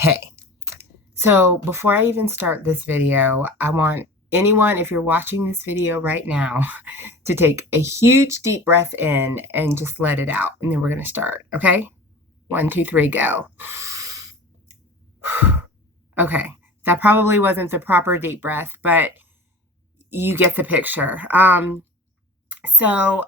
Hey, so before I even start this video, I want anyone, if you're watching this video right now, to take a huge deep breath in and just let it out. And then we're going to start. Okay. 1, 2, 3, go. Okay. That probably wasn't the proper deep breath, but you get the picture. So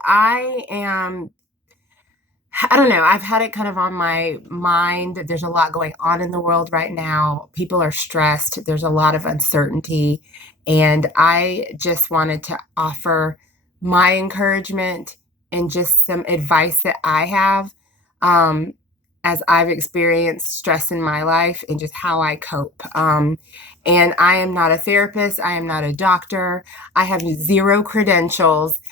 I don't know. I've had it kind of on my mind. There's a lot going on in the world right now. People are stressed. There's a lot of uncertainty. And I just wanted to offer my encouragement and just some advice that I have um, as I've experienced stress in my life and just how I cope. And I am not a therapist. I am not a doctor. I have zero credentials.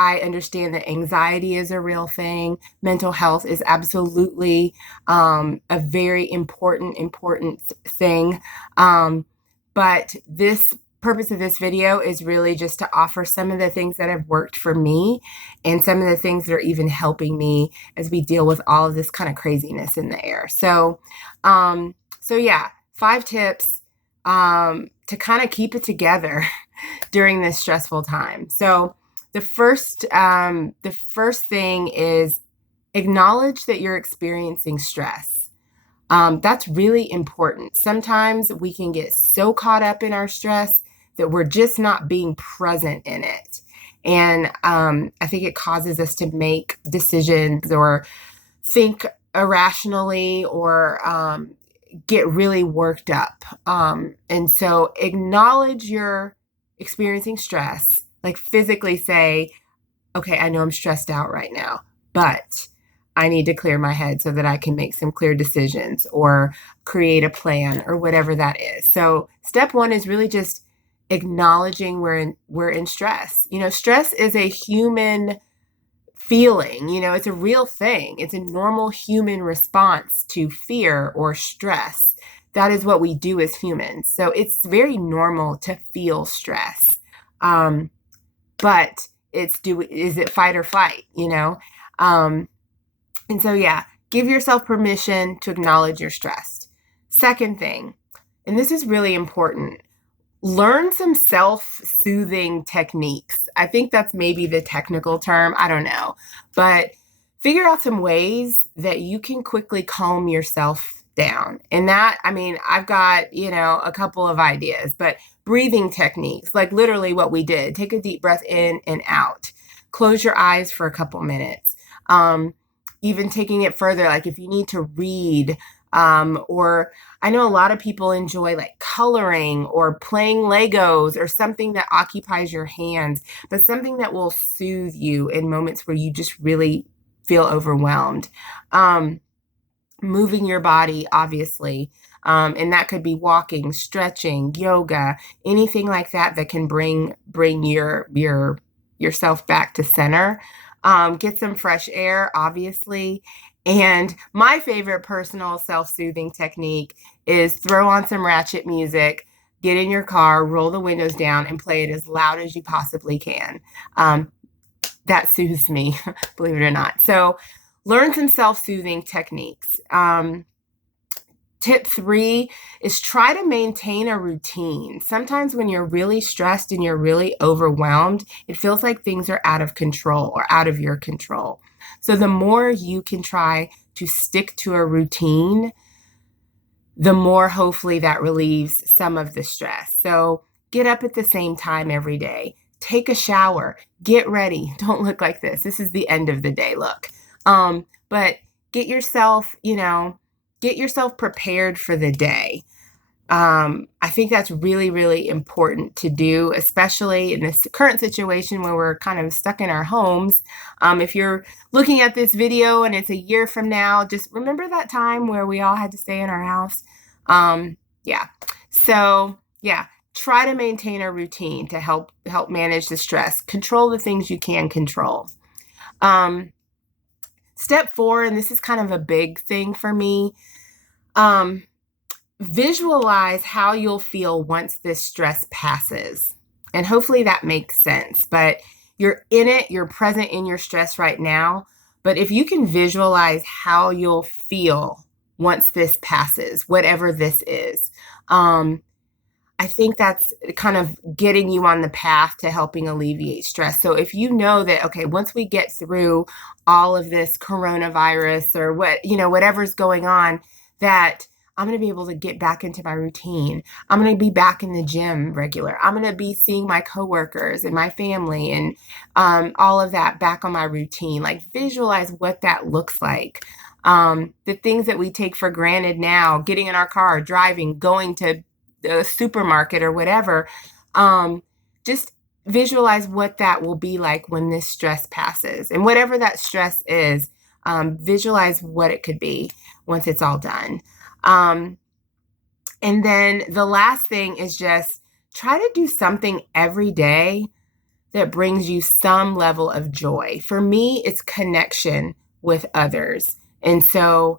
I understand that anxiety is a real thing. Mental health is absolutely a very important thing. But this purpose of this video is really just to offer some of the things that have worked for me and some of the things that are even helping me as we deal with all of this kind of craziness in the air. So yeah, 5 tips to kind of keep it together during this stressful time. So the first thing is acknowledge that you're experiencing stress. That's really important. Sometimes we can get so caught up in our stress that we're just not being present in it. And I think it causes us to make decisions or think irrationally or get really worked up. And so acknowledge you're experiencing stress, like physically say, okay, I know I'm stressed out right now, but I need to clear my head so that I can make some clear decisions or create a plan or whatever that is. So step one is really just acknowledging we're in stress. Stress is a human feeling, it's a real thing. It's a normal human response to fear or stress. That is what we do as humans. So it's very normal to feel stress. But is it fight or flight? And so, yeah, give yourself permission to acknowledge you're stressed. Second thing, and this is really important, learn some self-soothing techniques. I think that's maybe the technical term. I don't know. But figure out some ways that you can quickly calm yourself down. And I've got, a couple of ideas, but breathing techniques, like literally what we did, take a deep breath in and out, close your eyes for a couple minutes. Even taking it further, like if you need to read, or I know a lot of people enjoy like coloring or playing Legos or something that occupies your hands, but something that will soothe you in moments where you just really feel overwhelmed. Moving your body, obviously. And that could be walking, stretching, yoga, anything like that that can bring yourself back to center. Get some fresh air, obviously. And my favorite personal self-soothing technique is throw on some ratchet music, get in your car, roll the windows down, and play it as loud as you possibly can. That soothes me, believe it or not. So learn some self-soothing techniques. Tip 3 is try to maintain a routine. Sometimes when you're really stressed and you're really overwhelmed, it feels like things are out of control or out of your control. So the more you can try to stick to a routine, the more hopefully that relieves some of the stress. So get up at the same time every day. Take a shower. Get ready. Don't look like this. This is the end of the day look. But get yourself prepared for the day. I think that's really, really important to do, especially in this current situation where we're kind of stuck in our homes. If you're looking at this video and it's a year from now, just remember that time where we all had to stay in our house. Yeah. So yeah, try to maintain a routine to help manage the stress. Control the things you can control. Step 4, and this is kind of a big thing for me, visualize how you'll feel once this stress passes. And hopefully that makes sense, but you're in it, you're present in your stress right now. But if you can visualize how you'll feel once this passes, whatever this is. Um, I think that's kind of getting you on the path to helping alleviate stress. So if you know that, okay, once we get through all of this coronavirus or whatever's going on, that I'm going to be able to get back into my routine. I'm going to be back in the gym regular. I'm going to be seeing my coworkers and my family and all of that back on my routine. Like visualize what that looks like. The things that we take for granted now, getting in our car, driving, going to the supermarket or whatever, just visualize what that will be like when this stress passes. And whatever that stress is, visualize what it could be once it's all done. And then the last thing is just try to do something every day that brings you some level of joy. For me, it's connection with others. And so,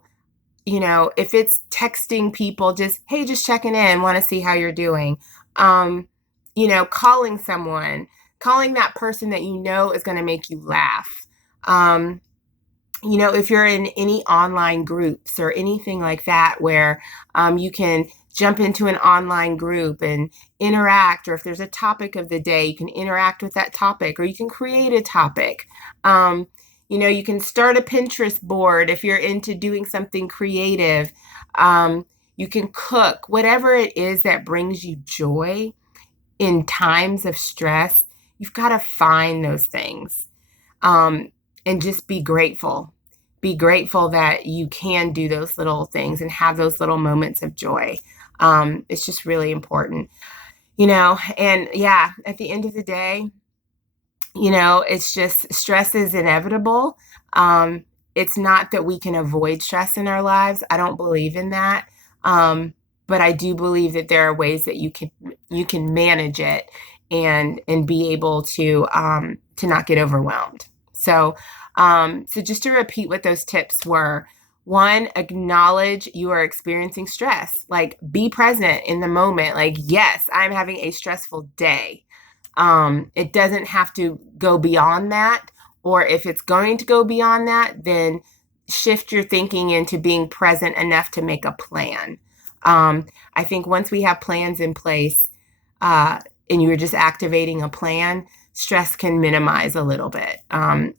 if it's texting people, hey, just checking in, want to see how you're doing. Calling someone, calling that person that is going to make you laugh. If you're in any online groups or anything like that where you can jump into an online group and interact, or if there's a topic of the day, you can interact with that topic, or you can create a topic. You can start a Pinterest board if you're into doing something creative. You can cook, whatever it is that brings you joy in times of stress. You've got to find those things and just be grateful. Be grateful that you can do those little things and have those little moments of joy. It's just really important, and yeah, at the end of the day, it's just stress is inevitable. It's not that we can avoid stress in our lives. I don't believe in that. But I do believe that there are ways that you can manage it and be able to not get overwhelmed. So just to repeat what those tips were. 1, acknowledge you are experiencing stress. Like, be present in the moment. Like, yes, I'm having a stressful day. It doesn't have to go beyond that. Or if it's going to go beyond that, then shift your thinking into being present enough to make a plan. I think once we have plans in place and you're just activating a plan, stress can minimize a little bit.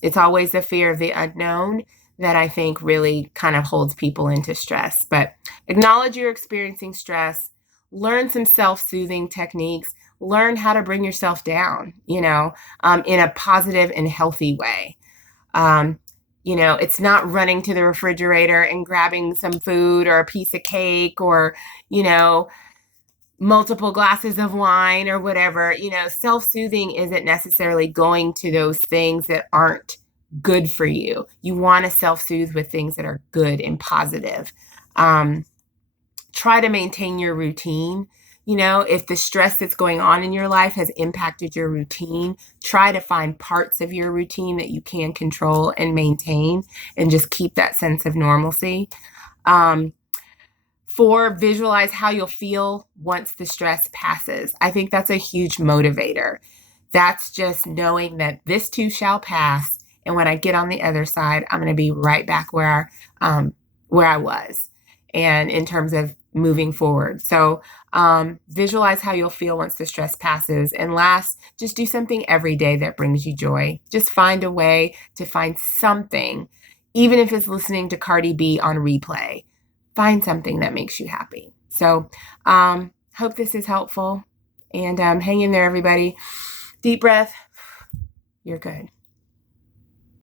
It's always the fear of the unknown that I think really kind of holds people into stress. But acknowledge you're experiencing stress, learn some self-soothing techniques, learn how to bring yourself down, in a positive and healthy way. It's not running to the refrigerator and grabbing some food or a piece of cake or, multiple glasses of wine or whatever. Self-soothing isn't necessarily going to those things that aren't good for you. You want to self-soothe with things that are good and positive. Try to maintain your routine. If the stress that's going on in your life has impacted your routine, try to find parts of your routine that you can control and maintain and just keep that sense of normalcy. 4, visualize how you'll feel once the stress passes. I think that's a huge motivator. That's just knowing that this too shall pass. And when I get on the other side, I'm going to be right back where I was. And in terms of moving forward. So visualize how you'll feel once the stress passes. And last, just do something every day that brings you joy. Just find a way to find something, even if it's listening to Cardi B on replay. Find something that makes you happy. So hope this is helpful. And hang in there, everybody. Deep breath. You're good.